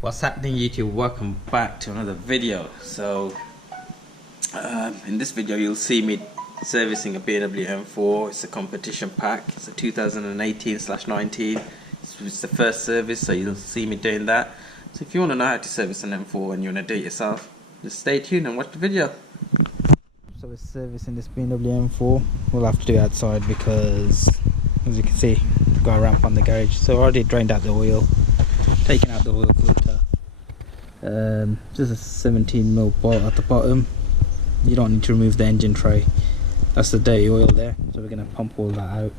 What's happening, YouTube? Welcome back to another video. So in this video you'll see me servicing a Bmw M4. It's a competition pack. It's a 2018/19. It's the first service, so you'll see me doing that. So if you want to know how to service an M4 and you want to do it yourself, just stay tuned and watch the video. So we're servicing this Bmw M4. We'll have to do it outside because, as you can see, we've got a ramp on the garage. So I already drained out the oil, taking out the oil filter. Just a 17mm bolt at the bottom. You don't need to remove the engine tray. That's the dirty oil there, so we're going to pump all that out.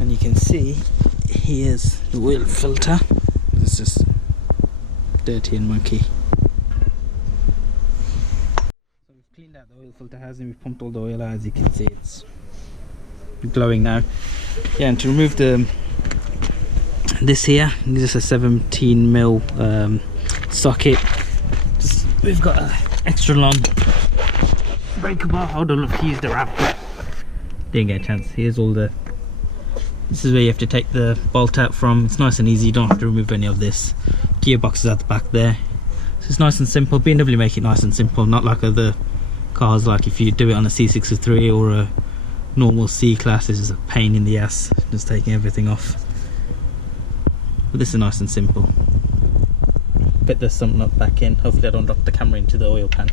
And you can see here's the oil filter. It's just dirty and mucky. So we've cleaned out the oil filter housing, we've pumped all the oil out. As you can see, it's glowing now. Yeah, and to remove this here, this is a 17mm socket. We've got an extra long breaker bar. I would have used the wrap, but didn't get a chance. Here's all the. This is where you have to take the bolt out from. It's nice and easy. You don't have to remove any of this. Gearbox is at the back there. So it's nice and simple. BMW make it nice and simple, not like other cars. Like if you do it on a C63 or a normal C class, it's just a pain in the ass just taking everything off. But this is nice and simple. Put the sump nut back in. Hopefully I don't drop the camera into the oil pan.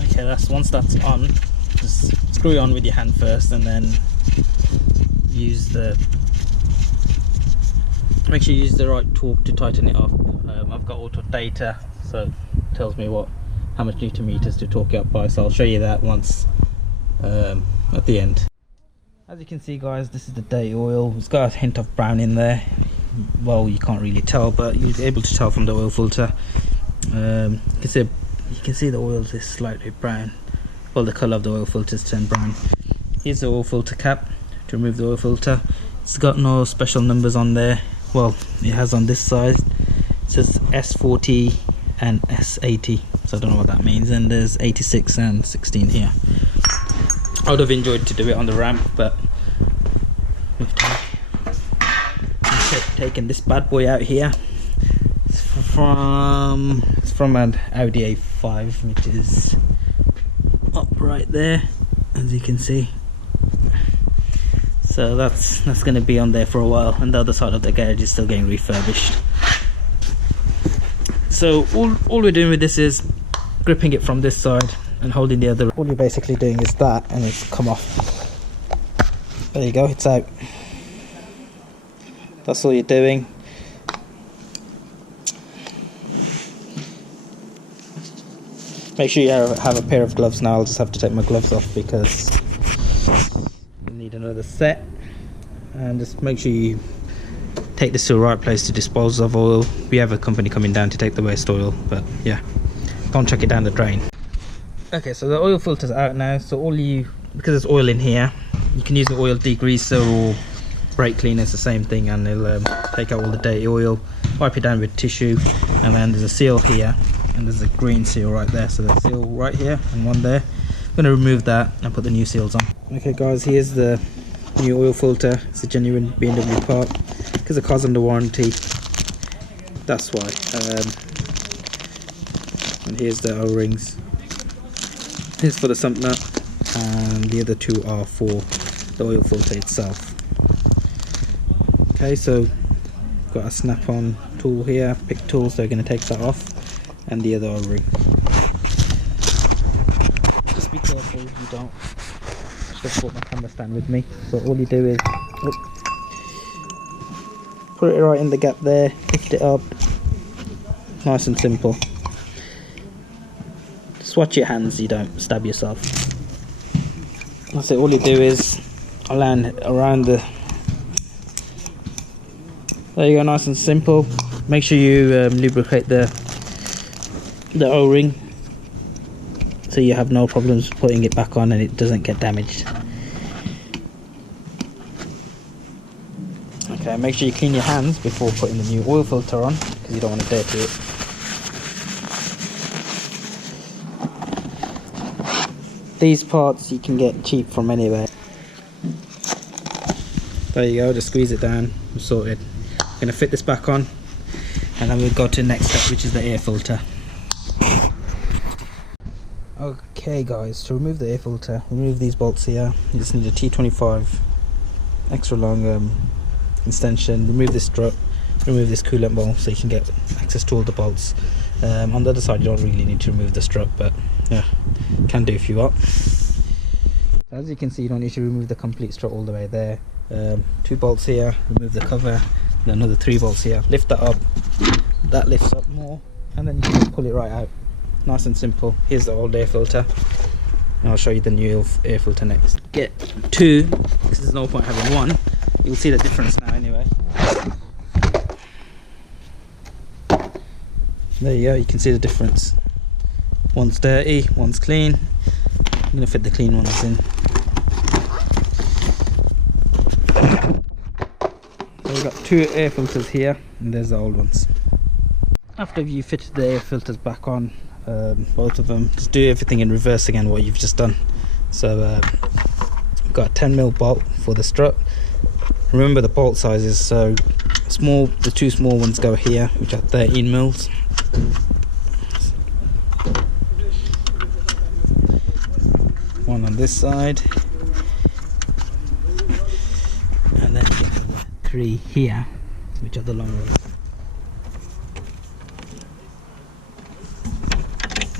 Okay, once that's on, just screw it on with your hand first, and then make sure you use the right torque to tighten it up. I've got auto data, so it tells me how much Newton meters to torque it up by, so I'll show you that once at the end. As you can see, guys, this is the dirty oil. It's got a hint of brown in there. Well, you can't really tell, but you'll be able to tell from the oil filter. You can see the oil is slightly brown. Well, the colour of the oil filter is turned brown. Here's the oil filter cap to remove the oil filter. It's got no special numbers on there. Well, it has on this side. It says S40 and S80, so I don't know what that means. And there's 86 and 16 here. I would have enjoyed to do it on the ramp, but we've taken this bad boy out here. It's from an Audi A5, which is up right there, as you can see. So that's going to be on there for a while, and the other side of the garage is still getting refurbished. So all we're doing with this is gripping it from this side and holding the other. All you're basically doing is that, and it's come off. There you go, it's out. That's all you're doing. Make sure you have a pair of gloves now. I'll just have to take my gloves off because you need another set. And just make sure you take this to the right place to dispose of oil. We have a company coming down to take the waste oil, but yeah, don't chuck it down the drain. Okay, so the oil filter's out now. So because there's oil in here, you can use the oil degreaser or brake cleaner. It's the same thing, and it'll take out all the dirty oil. Wipe it down with tissue, and then there's a seal here, and there's a green seal right there. So there's a seal right here and one there. I'm going to remove that and put the new seals on. Okay guys, here's the new oil filter. It's a genuine BMW part because the car's under warranty, that's why. And here's the O-rings. Here's for the sump nut, and the other two are for the oil filter itself. Okay, so got a snap-on tool here, pick tool, so we're going to take that off, and the other O-ring. Just be careful you don't. I should have brought my camera stand with me. So all you do is put it right in the gap there, lift it up, nice and simple. Just watch your hands, you don't stab yourself. That's it. All you do is land around the. There you go, nice and simple. Make sure you lubricate the O-ring so you have no problems putting it back on and it doesn't get damaged. Okay, make sure you clean your hands before putting the new oil filter on because you don't want to dirty it. These parts you can get cheap from anywhere. There you go, just squeeze it down, we're sorted. I'm going to fit this back on, and then we'll go to the next step, which is the air filter. Okay guys, to remove the air filter, remove these bolts here. You just need a T25 extra long extension. Remove this strut, remove this coolant bowl so you can get access to all the bolts. On the other side you don't really need to remove the strut, but yeah, can do if you want. As you can see, you don't need to remove the complete strut all the way there. 2 bolts here, remove the cover, and another 3 bolts here. Lift that up, that lifts up more, and then you can pull it right out. Nice and simple. Here's the old air filter, and I'll show you the new air filter next. Get 2 because there's no point having 1. You'll see the difference now anyway. There you go, you can see the difference. One's dirty, one's clean. I'm going to fit the clean ones in. So we've got 2 air filters here, and there's the old ones. After you fitted the air filters back on, both of them, just do everything in reverse again what you've just done. So we've got a 10mm bolt for the strut. Remember the bolt sizes, so small, the 2 small ones go here, which are 13mm. One on this side, and then you get 3 here, which are the long ones.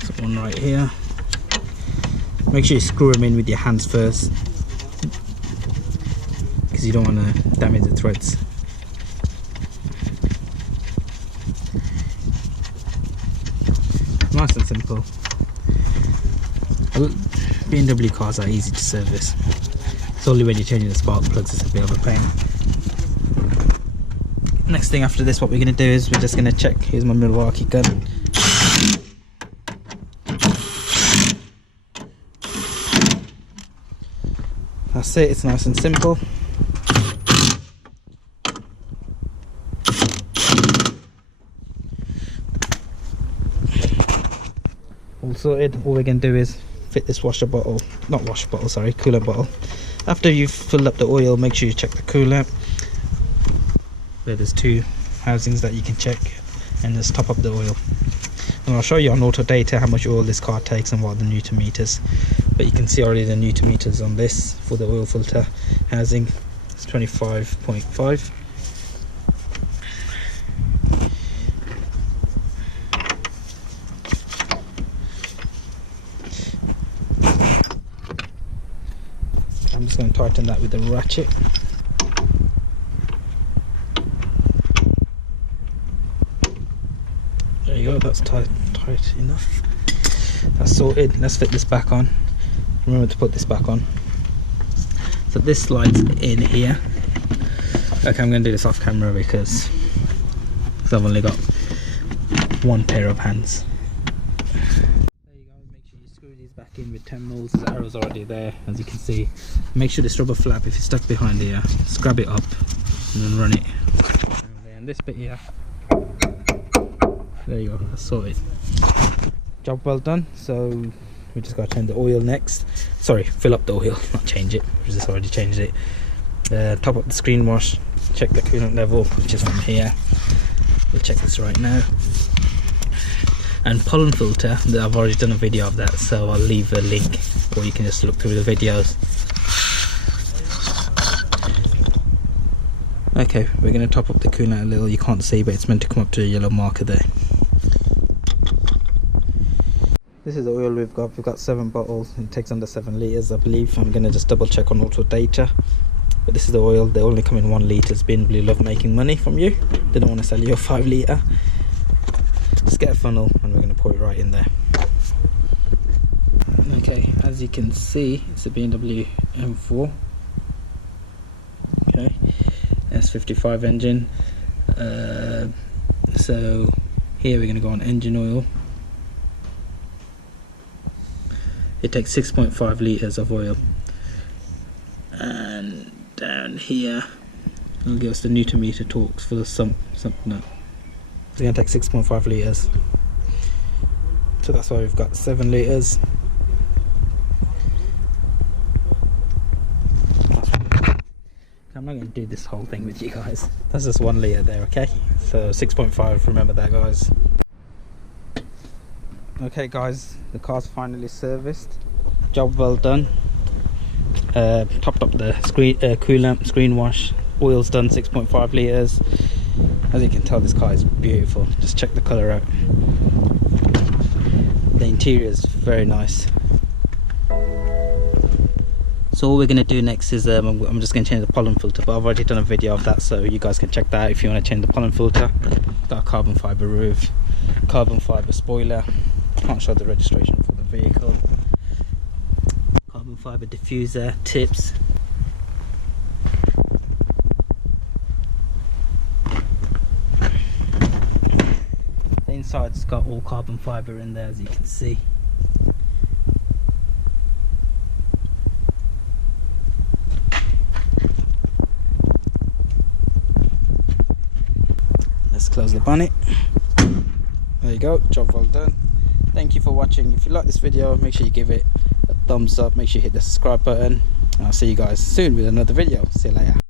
So one right here. Make sure you screw them in with your hands first, because you don't want to damage the threads. Nice and simple. BMW cars are easy to service. It's only when you're changing the spark plugs it's a bit of a pain. Next thing after this, what we're going to do is we're just going to check. Here's my Milwaukee gun. That's it, it's nice and simple. All sorted. All we're going to do is fit this coolant bottle. After you've filled up the oil, make sure you check the coolant. There's 2 housings that you can check, and just top up the oil. And I'll show you on auto data how much oil this car takes and what are the newton meters. But you can see already the newton meters on this for the oil filter housing. It's 25.5. I'm just going to tighten that with a ratchet. There you go, that's tight enough. That's sorted. Let's fit this back on. Remember to put this back on. So this slides in here. Okay, I'm going to do this off camera because I've only got 1 pair of hands. Back in with 10mm. The arrow's already there, as you can see. Make sure this rubber flap, if it's stuck behind here, just grab it up and then run it. And this bit here, there you go, that's sorted. Job well done. So we just got to change the oil next. Sorry, fill up the oil, not change it. We just already changed it. Top up the screen wash, check the coolant level, which is from here. We'll check this right now. And pollen filter, I've already done a video of that, so I'll leave a link, or you can just look through the videos. Okay, we're going to top up the coolant a little. You can't see, but it's meant to come up to a yellow marker there. This is the oil we've got. We've got 7 bottles. It takes under 7 litres, I believe. I'm going to just double check on auto data. But this is the oil. They only come in 1 litre. BMW love making money from you. They don't want to sell you a 5 litre. Just get a funnel and we're going to pour it right in there. Okay, as you can see, it's a BMW M4. Okay, S55 engine. So here we're going to go on engine oil. It takes 6.5 litres of oil. And down here, it'll give us the newton meter torques for the sump nut. It's going to take 6.5 litres. So that's why we've got 7 litres. I'm not going not going to do this whole thing with you guys. That's just 1 litre there, okay? So 6.5, remember that, guys. Okay guys, the car's finally serviced. Job well done. Topped up the coolant, screen wash, oil's done, 6.5 litres. As you can tell, this car is beautiful. Just check the colour out. The interior is very nice. So all we're going to do next is I'm just going to change the pollen filter, but I've already done a video of that, so you guys can check that out if you want to change the pollen filter. Got a carbon fibre roof, carbon fibre spoiler. Can't show the registration for the vehicle. Carbon fibre diffuser, tips. The inside's got all carbon fibre in there, as you can see. Let's close the bonnet. There you go, job well done. Thank you for watching. If you like this video, make sure you give it a thumbs up, make sure you hit the subscribe button, and I'll see you guys soon with another video. See you later.